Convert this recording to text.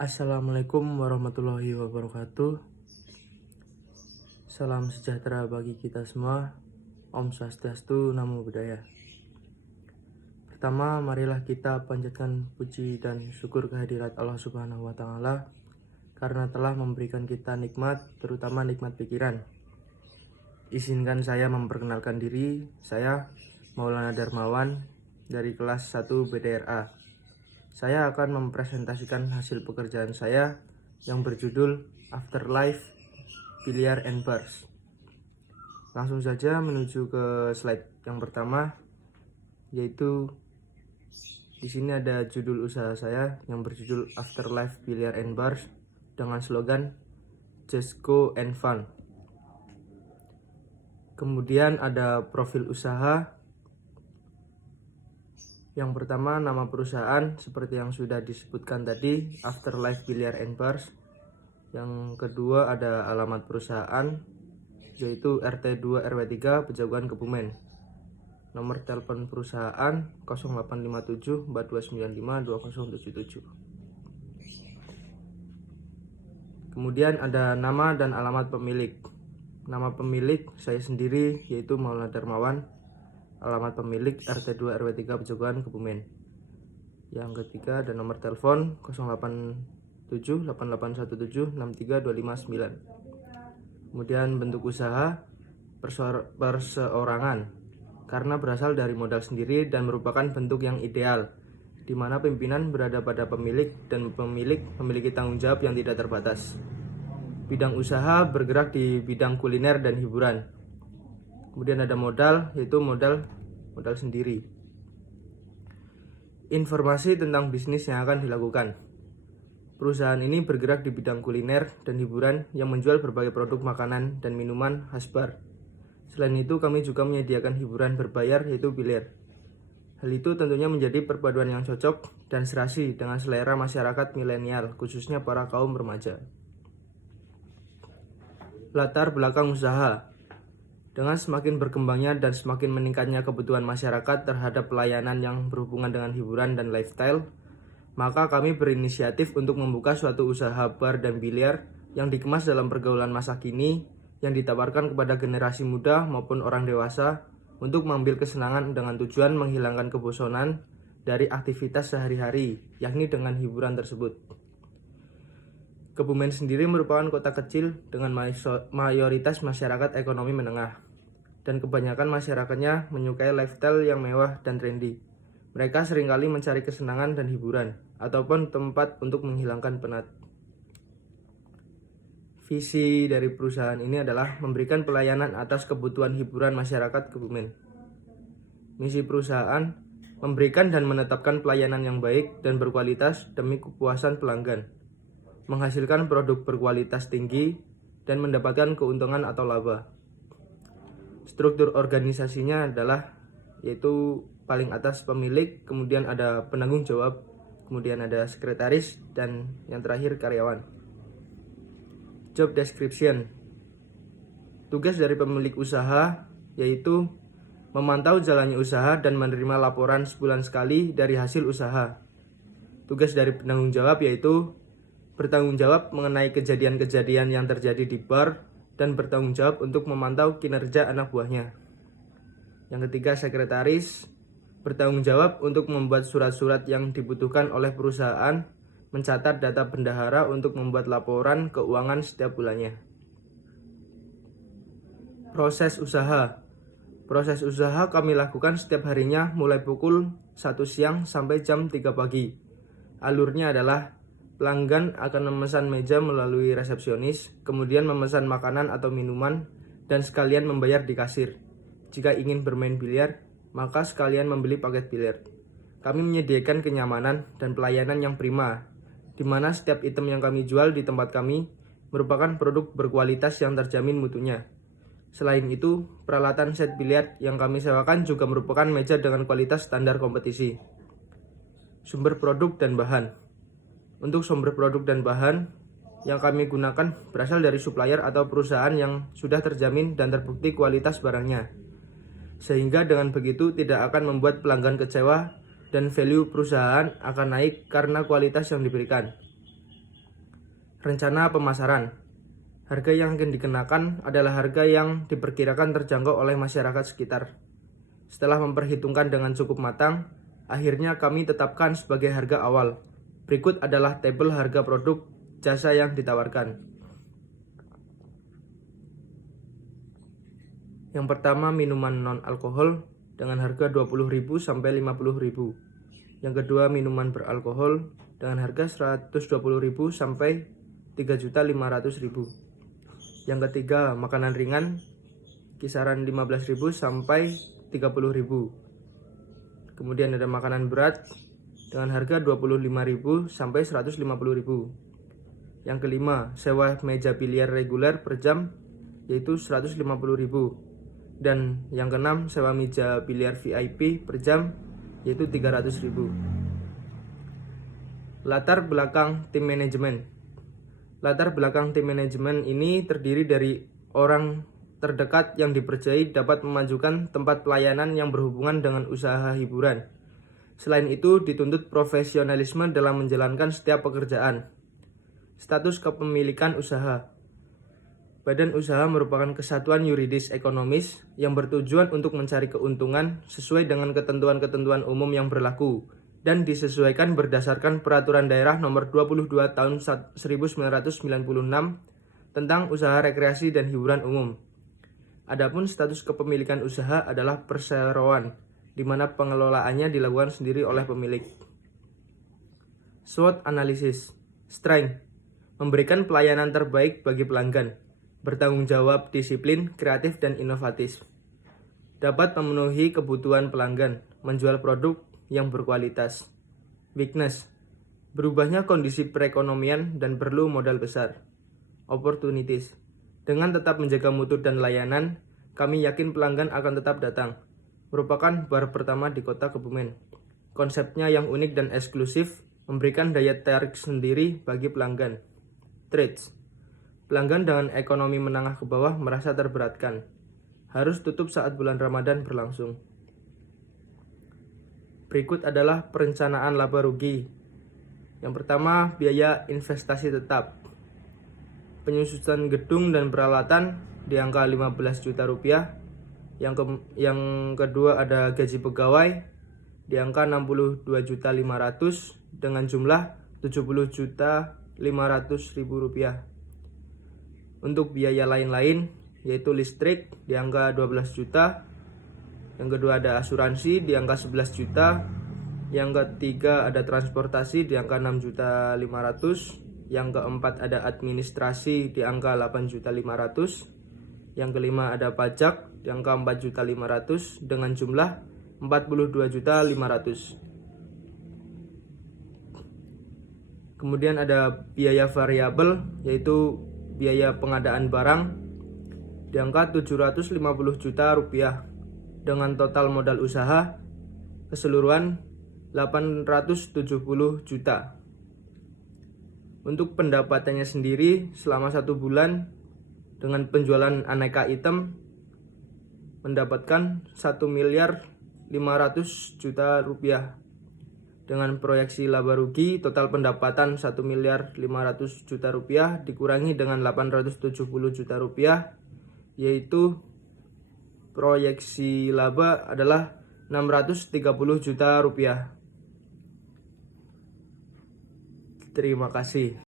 Assalamualaikum warahmatullahi wabarakatuh. Salam sejahtera bagi kita semua. Om Swastiastu, Namo Buddhaya. Pertama, marilah kita panjatkan puji dan syukur kehadirat Allah Subhanahu wa Ta'ala karena telah memberikan kita nikmat, terutama nikmat pikiran. Izinkan saya memperkenalkan diri. Saya Maulana Darmawan dari kelas 1 BDRA. Saya akan mempresentasikan hasil pekerjaan saya yang berjudul Afterlife Billiard and Bars. Langsung saja menuju ke slide yang pertama, yaitu di sini ada judul usaha saya yang berjudul Afterlife Billiard and Bars dengan slogan Just Go and Fun. Kemudian ada profil usaha. Yang pertama, nama perusahaan seperti yang sudah disebutkan tadi, Afterlife Billiard and Bars. Yang kedua ada alamat perusahaan, yaitu RT2 RW3 Pejaguan Kebumen. Nomor telepon perusahaan 0857 4295 2077. Kemudian ada nama dan alamat pemilik. Nama pemilik saya sendiri, yaitu Maulana Darmawan. Alamat pemilik RT2 RW3 Pejaguan Kebumen. Yang ketiga ada nomor telepon 087 8817 63259. Kemudian bentuk usaha perseorangan karena berasal dari modal sendiri dan merupakan bentuk yang ideal di mana pimpinan berada pada pemilik dan pemilik memiliki tanggung jawab yang tidak terbatas. Bidang usaha bergerak di bidang kuliner dan hiburan. Kemudian ada modal, yaitu modal sendiri. Informasi tentang bisnis yang akan dilakukan. Perusahaan ini bergerak di bidang kuliner dan hiburan yang menjual berbagai produk makanan dan minuman khas bar. Selain itu, kami juga menyediakan hiburan berbayar, yaitu biliar. Hal itu tentunya menjadi perpaduan yang cocok dan serasi dengan selera masyarakat milenial, khususnya para kaum remaja. Latar belakang usaha. Dengan semakin berkembangnya dan semakin meningkatnya kebutuhan masyarakat terhadap pelayanan yang berhubungan dengan hiburan dan lifestyle, maka kami berinisiatif untuk membuka suatu usaha bar dan biliar yang dikemas dalam pergaulan masa kini yang ditawarkan kepada generasi muda maupun orang dewasa untuk mengambil kesenangan dengan tujuan menghilangkan kebosanan dari aktivitas sehari-hari, yakni dengan hiburan tersebut. Kebumen sendiri merupakan kota kecil dengan mayoritas masyarakat ekonomi menengah, dan kebanyakan masyarakatnya menyukai lifestyle yang mewah dan trendy. Mereka seringkali mencari kesenangan dan hiburan, ataupun tempat untuk menghilangkan penat. Visi dari perusahaan ini adalah memberikan pelayanan atas kebutuhan hiburan masyarakat Kebumen. Misi perusahaan, memberikan dan menetapkan pelayanan yang baik dan berkualitas demi kepuasan pelanggan, menghasilkan produk berkualitas tinggi, dan mendapatkan keuntungan atau laba. Struktur organisasinya adalah yaitu paling atas pemilik, kemudian ada penanggung jawab, kemudian ada sekretaris, dan yang terakhir karyawan. Job description. Tugas dari pemilik usaha yaitu memantau jalannya usaha dan menerima laporan sebulan sekali dari hasil usaha. Tugas dari penanggung jawab yaitu bertanggung jawab mengenai kejadian-kejadian yang terjadi di bar dan bertanggung jawab untuk memantau kinerja anak buahnya. Yang ketiga, sekretaris bertanggung jawab untuk membuat surat-surat yang dibutuhkan oleh perusahaan, mencatat data bendahara untuk membuat laporan keuangan setiap bulannya. Proses usaha. Proses usaha kami lakukan setiap harinya mulai pukul 1 siang sampai jam 3 pagi. Alurnya adalah pelanggan akan memesan meja melalui resepsionis, kemudian memesan makanan atau minuman, dan sekalian membayar di kasir. Jika ingin bermain biliar, maka sekalian membeli paket biliar. Kami menyediakan kenyamanan dan pelayanan yang prima, di mana setiap item yang kami jual di tempat kami merupakan produk berkualitas yang terjamin mutunya. Selain itu, peralatan set biliar yang kami sewakan juga merupakan meja dengan kualitas standar kompetisi. Sumber produk dan bahan. Untuk sumber produk dan bahan yang kami gunakan berasal dari supplier atau perusahaan yang sudah terjamin dan terbukti kualitas barangnya. Sehingga dengan begitu tidak akan membuat pelanggan kecewa dan value perusahaan akan naik karena kualitas yang diberikan. Rencana pemasaran. Harga yang akan dikenakan adalah harga yang diperkirakan terjangkau oleh masyarakat sekitar. Setelah memperhitungkan dengan cukup matang, akhirnya kami tetapkan sebagai harga awal. Berikut adalah tabel harga produk jasa yang ditawarkan. Yang pertama, minuman non-alkohol dengan harga 20.000 sampai 50.000. Yang kedua, minuman beralkohol dengan harga 120.000 sampai 3.500.000. Yang ketiga, makanan ringan kisaran 15.000 sampai 30.000. Kemudian ada makanan berat dengan harga 25.000 sampai 150.000. Yang kelima, sewa meja biliar reguler per jam yaitu 150.000. Dan yang keenam, sewa meja biliar VIP per jam yaitu 300.000. Latar belakang tim manajemen. Latar belakang tim manajemen ini terdiri dari orang terdekat yang dipercayai dapat memajukan tempat pelayanan yang berhubungan dengan usaha hiburan. Selain itu, dituntut profesionalisme dalam menjalankan setiap pekerjaan. Status kepemilikan usaha. Badan usaha merupakan kesatuan yuridis ekonomis yang bertujuan untuk mencari keuntungan sesuai dengan ketentuan-ketentuan umum yang berlaku dan disesuaikan berdasarkan Peraturan Daerah Nomor 22 Tahun 1996 tentang usaha rekreasi dan hiburan umum. Adapun status kepemilikan usaha adalah perseroan, di mana pengelolaannya dilakukan sendiri oleh pemilik. SWOT analisis. Strength. Memberikan pelayanan terbaik bagi pelanggan. Bertanggung jawab, disiplin, kreatif, dan inovatif. Dapat memenuhi kebutuhan pelanggan, menjual produk yang berkualitas. Weakness. Berubahnya kondisi perekonomian dan perlu modal besar. Opportunities. Dengan tetap menjaga mutu dan layanan, kami yakin pelanggan akan tetap datang. Merupakan bar pertama di kota Kebumen. Konsepnya yang unik dan eksklusif, memberikan daya tarik sendiri bagi pelanggan. Trades. Pelanggan dengan ekonomi menengah ke bawah merasa terberatkan. Harus tutup saat bulan Ramadan berlangsung. Berikut adalah perencanaan laba rugi. Yang pertama, biaya investasi tetap. Penyusunan gedung dan peralatan di angka 15 juta rupiah. Yang kedua ada gaji pegawai di angka 62.500 dengan jumlah 70.500.000 rupiah. Untuk biaya lain-lain yaitu listrik di angka 12 juta. Yang kedua ada asuransi di angka 11 juta. Yang ketiga ada transportasi di angka 6.500.000. Yang keempat ada administrasi di angka 8.500.000. Yang kelima ada pajak di angka 4.500.000 dengan jumlah 42.500. Kemudian ada biaya variabel yaitu biaya pengadaan barang di angka 750 juta rupiah dengan total modal usaha keseluruhan 870 juta. Untuk pendapatannya sendiri selama 1 bulan dengan penjualan aneka item mendapatkan 1.500.000.000 rupiah. Dengan proyeksi laba rugi total pendapatan 1.500.000.000 rupiah dikurangi dengan 870 juta rupiah, yaitu proyeksi laba adalah 630 juta rupiah. Terima kasih.